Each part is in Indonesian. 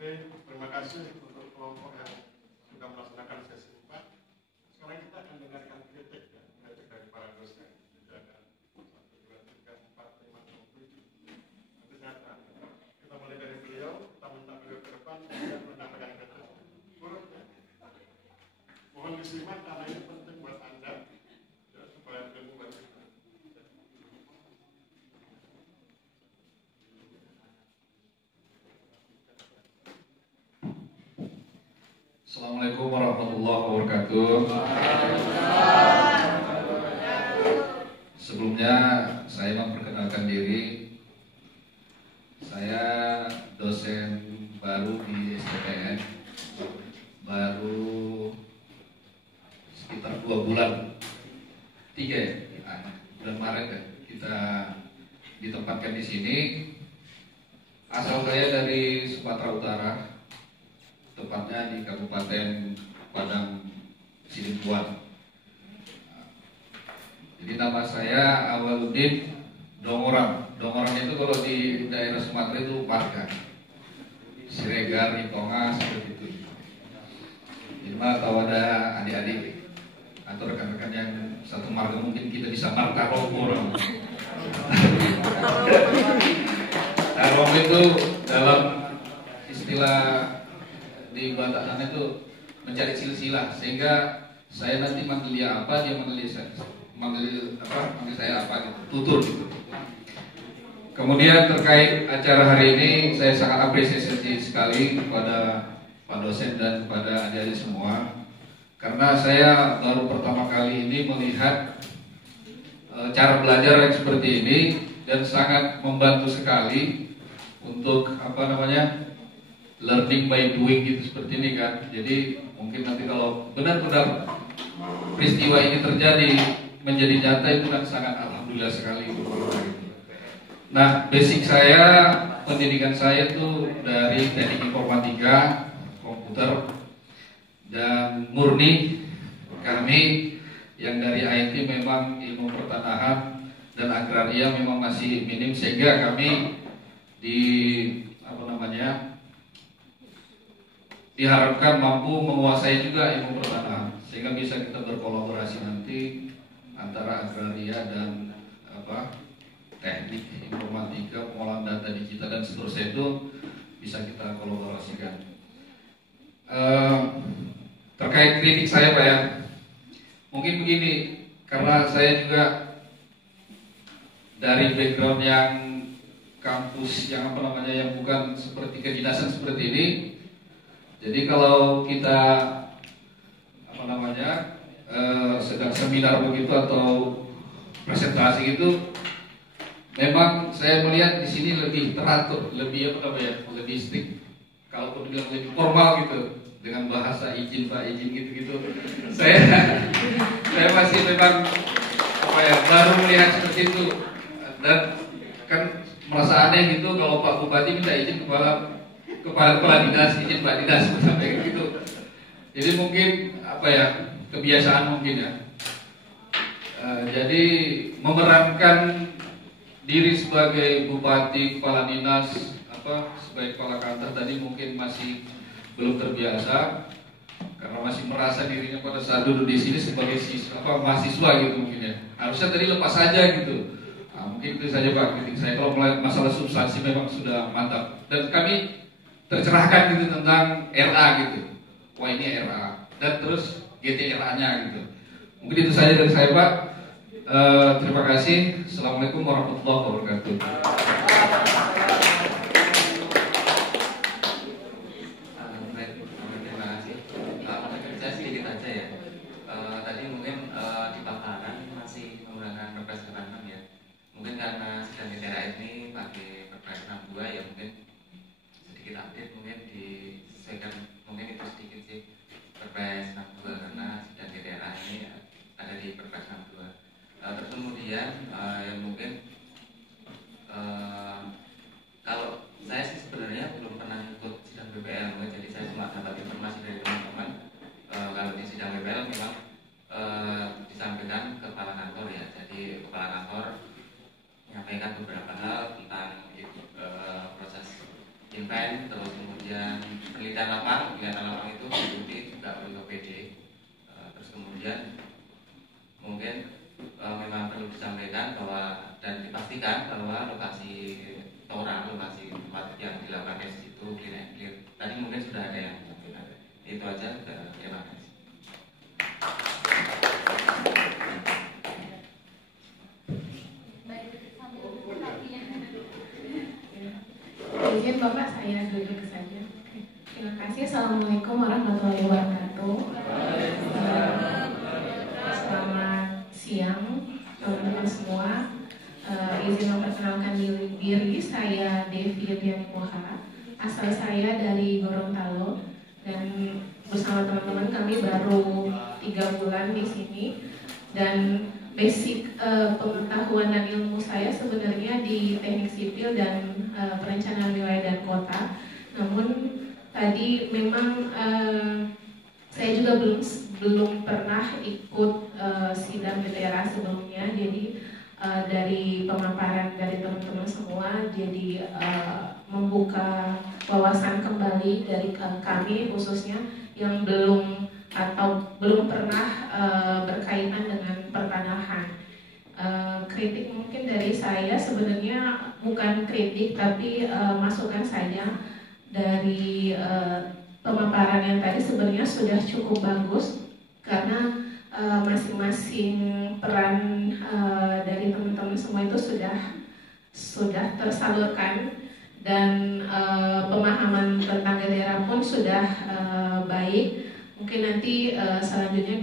Oke, terima kasih untuk kelompok yang sudah melaksanakan sesi 4. Sekarang kita akan dengarkan kritik dari para dosen. Jadi ada 1, 2, 3, 4, 5, 6, 7. Nanti saya kita mulai dari beliau, kita minta beliau ke depan, kemudian menyampaikan kritik. Urutnya. Mohon disimak karena ini penting buat Anda, ya, supaya ilmu buat kita. Assalamualaikum warahmatullahi wabarakatuh. Sebelumnya saya memperkenalkan diri. Saya dosen baru di STPN, baru sekitar 2 bulan, 3 ya, bulan Maret ya, kita ditempatkan di sini. Asal saya dari Sumatera Utara, tepatnya di Kabupaten Padang Sidempuan. Jadi nama saya Awaludin Dongoran. Dongoran itu kalau di daerah Sumatera itu marga Siregar, Itonga, seperti itu. Jadi kalau ada adik-adik atau rekan-rekan yang satu marga mungkin kita bisa marka Romor. Rom itu dalam istilah di Batak itu mencari silsilah, sehingga saya nanti manggil dia apa, dia manggil saya apa gitu, tutur gitu. Kemudian terkait acara hari ini, saya sangat apresiasi sekali kepada Pak dosen dan kepada adik-adik semua, karena saya baru pertama kali ini melihat cara belajar yang seperti ini dan sangat membantu sekali untuk learning by doing gitu, seperti ini kan. Jadi mungkin nanti kalau benar-benar peristiwa ini terjadi menjadi nyata, itu kan sangat alhamdulillah sekali. Nah, basic saya, pendidikan saya itu dari teknik informatika, komputer, dan murni kami yang dari IT memang ilmu pertanahan dan agraria memang masih minim, sehingga kami diharapkan mampu menguasai juga ilmu pertanahan, sehingga bisa kita berkolaborasi nanti antara agraria dan teknik informatika, pengolahan data digital dan seterusnya, itu bisa kita kolaborasikan. Terkait kritik saya Pak ya, mungkin begini, karena saya juga dari background yang kampus yang yang bukan seperti kedinasan seperti ini. Jadi kalau kita sedang seminar begitu atau presentasi gitu, memang saya melihat di sini lebih teratur, lebih lebih strict. Kalau dibilang lebih formal gitu, dengan bahasa izin Pak, izin gitu-gitu. Saya masih memang baru melihat seperti itu, dan kan merasa aneh gitu kalau Pak Bupati minta izin kepala dinas, izin Pak Dinas sampai gitu. Jadi mungkin kebiasaan mungkin ya. Jadi memerankan diri sebagai bupati, kepala dinas, sebagai kepala kantor tadi mungkin masih belum terbiasa, karena masih merasa dirinya pada saat duduk di sini sebagai mahasiswa gitu mungkin ya. Harusnya tadi lepas saja gitu. Mungkin itu saja Pak kritik saya. Kalau masalah substansi memang sudah mantap, dan kami tercerahkan gitu tentang RA gitu. Wah ini RA, dan terus GTRA-nya gitu. Mungkin itu saja dari saya Pak. Terima kasih. Assalamualaikum warahmatullahi wabarakatuh. Terima kasih. Saya sedikit aja ya. Tadi mungkin di paparan masih menggunakan Perpres 46 ya. Mungkin karena sidang DPR ini pakai Perpres 62 ya, mungkin sedikit update, mungkin disesuaikan, mungkin itu sedikit sih Perpres 62 karena sidang DPR ini ada di Perpres 62. Terus kemudian yang mungkin kalau saya sih sebenarnya belum pernah ikut sidang BPL, mungkin jadi saya cuma dapat informasi dari teman-teman. Kalau di sidang BPL memang disampaikan ke kepala kantor ya, jadi kepala kantor menyampaikan beberapa hal tentang proses event, terus kemudian kemudian penelitian lapang itu diikuti juga oleh OPD. Terus kemudian mungkin memang perlu disampaikan bahwa dan dipastikan bahwa lokasi lokasi tempat yang dilakukan tes itu clean and clear. Tadi mungkin sudah ada yang menyampaikan. Itu aja. Terima kasih. Izin Bapak, saya duduk saja. Terima kasih. Assalamualaikum warahmatullahi wabarakatuh. Selamat siang teman-teman semua. Izin memperkenalkan diri, saya Devi Riani Mohara. Asal saya dari Gorontalo dan bersama teman-teman kami baru 3 bulan di sini. Dan basic pengetahuan dan ilmu saya sebenarnya di teknik sipil dan perencanaan wilayah dan kota. Namun tadi memang saya juga belum pernah ikut sidang DTRA sebelumnya. Jadi dari pemaparan dari teman-teman semua, jadi membuka wawasan kembali dari kami khususnya yang belum pernah berkaitan dengan pertanahan. Kritik mungkin dari saya sebenarnya bukan kritik tapi masukan saja dari pemaparan yang tadi sebenarnya sudah cukup bagus karena masing-masing peran dari teman-teman semua itu sudah tersalurkan dan pemahaman tentang daerah pun sudah baik. Mungkin nanti selanjutnya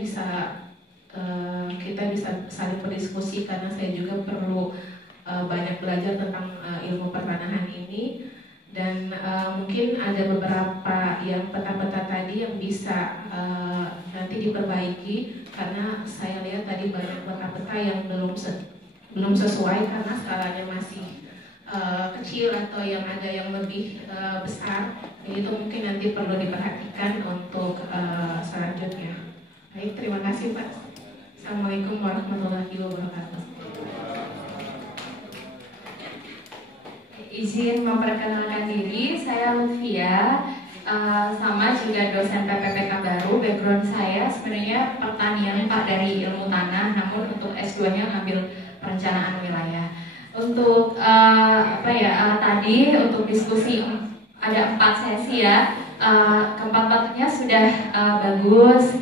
kita bisa saling berdiskusi karena saya juga perlu banyak belajar tentang ilmu pertanahan ini. Dan mungkin ada beberapa yang peta-peta tadi yang bisa nanti diperbaiki karena saya lihat tadi banyak peta-peta yang belum sesuai karena skalanya masih kecil atau yang ada yang lebih besar. Jadi itu mungkin nanti perlu diperhatikan untuk selanjutnya. Baik, terima kasih Pak. Assalamualaikum warahmatullahi wabarakatuh. Izin memperkenalkan diri, saya Lutfia, sama juga dosen PPPK baru. Background saya sebenarnya pertanian Pak, dari ilmu tanah, namun untuk S2-nya ngambil perencanaan wilayah. Untuk tadi untuk diskusi ada 4 sesi ya, keempat-empatnya sudah bagus,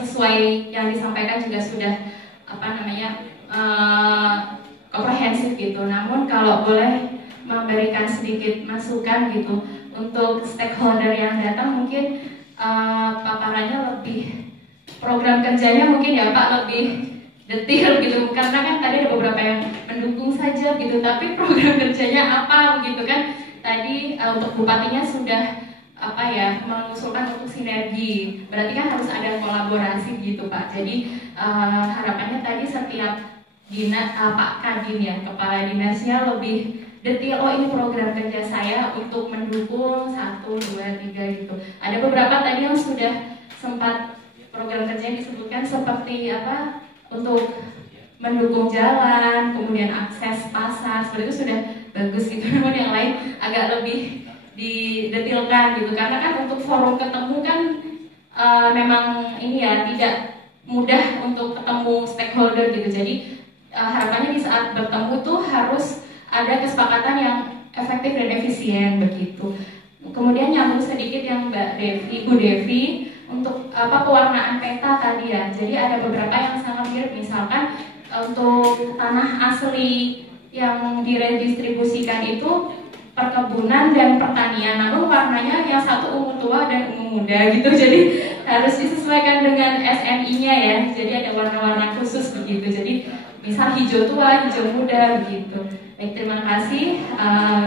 sesuai yang disampaikan juga sudah komprehensif gitu. Namun kalau boleh memberikan sedikit masukan gitu untuk stakeholder yang datang, mungkin paparannya lebih, program kerjanya mungkin ya Pak lebih detail gitu, karena kan tadi ada beberapa yang mendukung saja gitu, tapi program kerjanya apa gitu kan. Tadi untuk bupatinya sudah mengusulkan untuk sinergi, berarti kan harus ada kolaborasi gitu Pak. Jadi harapannya tadi setiap dinas, Pak Kadin ya, kepala dinasnya lebih detail, oh ini program kerja saya untuk mendukung 1, 2, 3 gitu. Ada beberapa tadi yang sudah sempat program kerja disebutkan seperti untuk mendukung jalan, kemudian akses pasar, seperti itu sudah bagus gitu. Namun yang lain agak lebih didetilkan gitu, karena kan untuk forum ketemu kan memang ini ya tidak mudah untuk ketemu stakeholder gitu. Jadi harapannya di saat bertemu tuh harus ada kesepakatan yang efektif dan efisien begitu. Kemudian nyambung sedikit yang Ibu Devi untuk pewarnaan peta tadi ya. Jadi ada beberapa yang sangat mirip, misalkan untuk tanah asli yang diredistribusikan itu perkebunan dan pertanian, namun warnanya yang satu ungu tua dan ungu muda gitu. Jadi harus disesuaikan dengan SNI-nya ya. Jadi ada warna-warna khusus begitu. Jadi misal hijau tua, hijau muda begitu. Baik, terima kasih.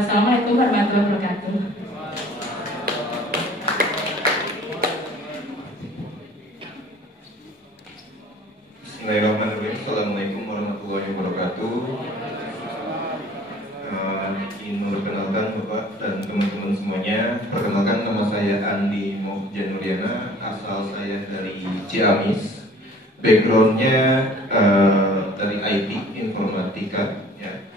Assalamualaikum warahmatullahi wabarakatuh. Bismillahirrahmanirrahim. Assalamualaikum warahmatullahi wabarakatuh. Ingin memperkenalkan Bapak dan teman-teman semuanya. Perkenalkan, nama saya Andi Januriana, asal saya dari Ciamis. Backgroundnya dari IT, informatika. Ya.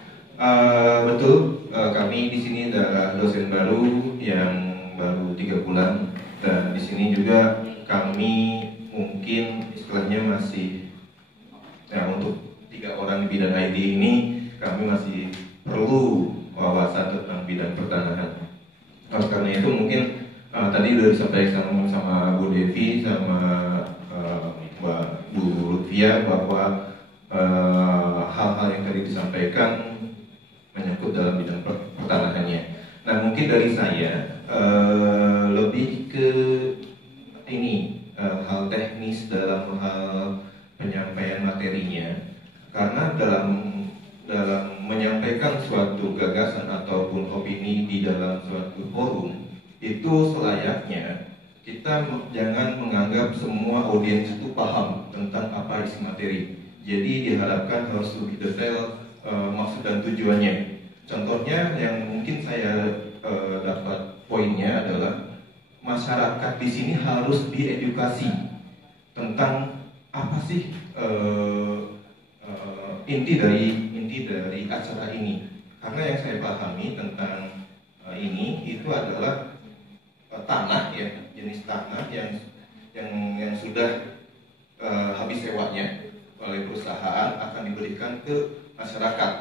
Betul, kami di sini adalah dosen baru yang baru 3 bulan, dan di sini juga kami mungkin istilahnya masih untuk 3 orang di bidang ID ini kami masih perlu wawasan tentang bidang pertanahan. Karena itu mungkin tadi sudah disampaikan sama Bu Devi sama Mbak Bu Lutfia bahwa hal-hal yang tadi disampaikan menyangkut dalam bidang pertanahannya. Nah, mungkin dari saya lebih ke ini hal teknis dalam hal penyampaian materinya, karena dalam menyampaikan suatu gagasan ataupun opini di dalam suatu forum itu selayaknya kita jangan menganggap semua audiens itu paham tentang apa isi materi. Jadi diharapkan harus lebih detail maksud dan tujuannya. Contohnya yang mungkin saya dapat poinnya adalah masyarakat di sini harus diedukasi tentang apa sih inti dari acara ini. Karena yang saya pahami tentang ini itu adalah tanah ya, jenis tanah yang sudah habis sewanya oleh perusahaan akan diberikan ke masyarakat.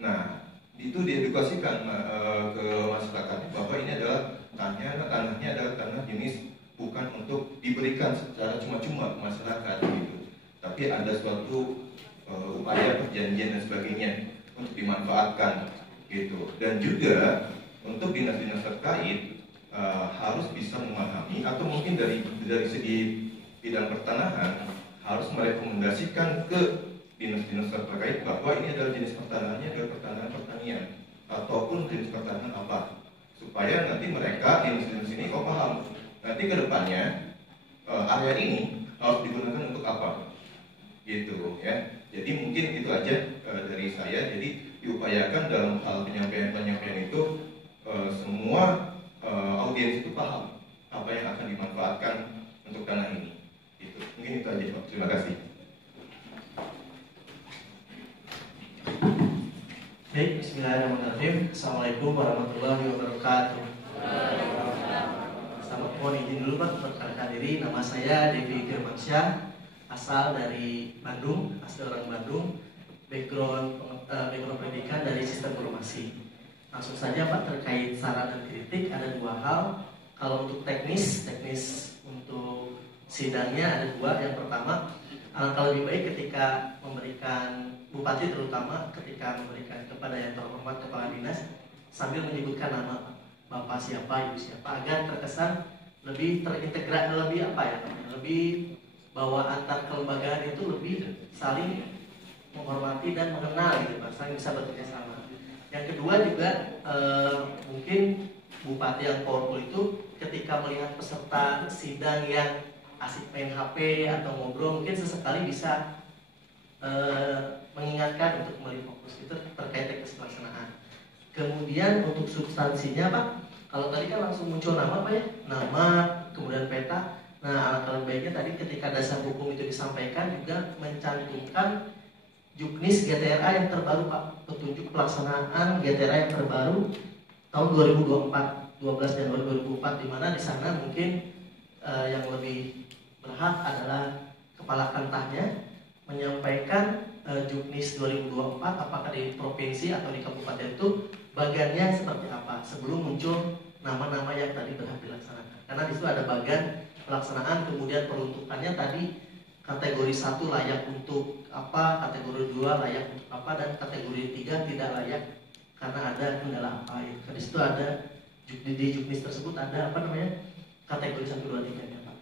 Nah, itu diedukasikan ke masyarakat bahwa ini adalah tanahnya adalah tanah jenis bukan untuk diberikan secara cuma-cuma ke masyarakat gitu, tapi ada suatu upaya perjanjian dan sebagainya untuk dimanfaatkan gitu. Dan juga untuk dinas-dinas terkait harus bisa memahami atau mungkin dari segi bidang pertanahan harus merekomendasikan ke dinas-dinas terkait bahwa ini adalah jenis pertanahannya adalah pertanahan pertanian ataupun jenis pertanahan apa, supaya nanti mereka dinas-dinas ini paham nanti ke depannya area ini harus digunakan untuk apa gitu ya. Jadi mungkin itu aja dari saya. Jadi diupayakan dalam hal penyampaian itu semua audiens itu paham apa yang akan dimanfaatkan untuk tanah ini gitu. Mungkin itu aja Pak. Terima kasih. Baik, bismillahirrahmanirrahim. Assalamualaikum warahmatullahi wabarakatuh. Selamat, mohon izin dulu Pak perkenalkan diri. Nama saya Devi Firmansyah, asal dari Bandung, asli orang Bandung. Background pendidikan dari sistem informasi. Langsung saja Pak, terkait saran dan kritik ada 2 hal. Kalau untuk teknis untuk sidangnya ada 2. Yang pertama, alangkah lebih baik ketika memberikan bupati, terutama ketika memberikan kepada yang terhormat kepala dinas sambil menyebutkan nama bapak siapa, ibu siapa, agar terkesan lebih terintegrasi, lebih bahwa antar kelembagaan itu lebih saling menghormati dan mengenal gitu Pak, saling bisa bekerja sama. Yang kedua juga mungkin bupati yang powerful itu ketika melihat peserta sidang yang asik main HP atau ngobrol, mungkin sesekali bisa mengingatkan untuk kembali fokus itu terkait teknis pelaksanaan. Kemudian untuk substansinya Pak, kalau tadi kan langsung muncul nama Pak ya, nama kemudian peta. Nah, alangkah baiknya tadi ketika dasar hukum itu disampaikan juga mencantumkan juknis GTRA yang terbaru Pak, petunjuk pelaksanaan GTRA yang terbaru tahun 2024, 12 Januari 2004, di mana di sana mungkin yang lebih berhak adalah kepala kantahnya menyampaikan juknis 2024 apakah di provinsi atau di kabupaten itu bagannya seperti apa sebelum muncul nama-nama yang tadi berhak dilaksanakan. Karena di situ ada bagan pelaksanaan, kemudian peruntukannya tadi kategori 1 layak untuk apa, kategori 2 layak untuk apa, dan kategori 3 tidak layak karena ada kendala apa. Di situ ada di juknis tersebut ada kategori 1, 2, 3 ya Pak.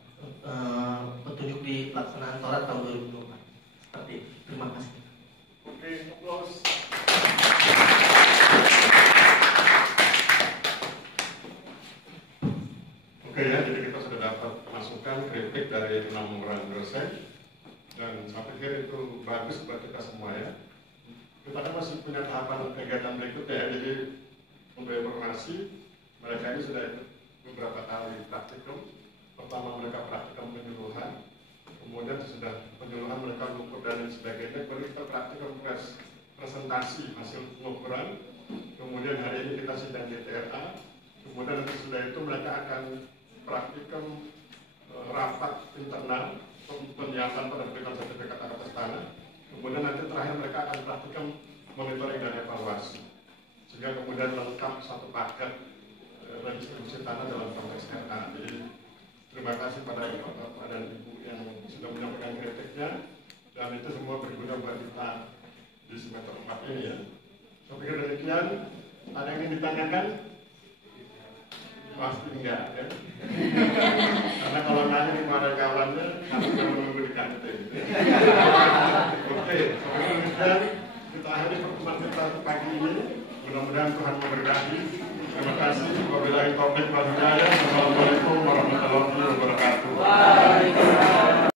Petunjuk di pelaksanaan Torat tahun 2024. Seperti itu. Terima kasih. Oke, close. Oke ya, jadi kita sudah dapat masukan kritik dari 6 orang dosen, dan saya pikir itu bagus buat kita semua ya. Kita kan masih punya tahapan kegiatan berikutnya ya, jadi untuk informasi mereka ini sudah ikut beberapa kali praktikum. Pertama mereka praktikum penyuluhan, kemudian sudah penyuluhan mereka mengukur dan lain sebagainya, baru kita praktikum presentasi hasil pengukuran, kemudian hari ini kita sidang GTRA, Kemudian nanti sesudah itu mereka akan praktikum rapat internal penyiapan penerbitan sertifikat atas tanah. Kemudian nanti terakhir mereka akan praktikum monitoring dan evaluasi, sehingga kemudian lengkap satu paket redistribusi tanah dalam konteks RA. Jadi terima kasih pada Bapak dan Ibu yang sudah menyampaikan kritiknya, dan itu semua berguna buat kita di semester 4 ini ya. Saya pikir demikian. Ada yang ingin ditanyakan? Pasti enggak ya. Karena kalau nanya nih ada kawannya, harus menunggu di kantin. Oke, sampai demikian kita akhiri pertemuan kita pagi ini. Mudah-mudahan Tuhan memberkati. Terima kasih. Wabillahi taufiq wal hidayah. Wassalamualaikum warahmatullahi wabarakatuh.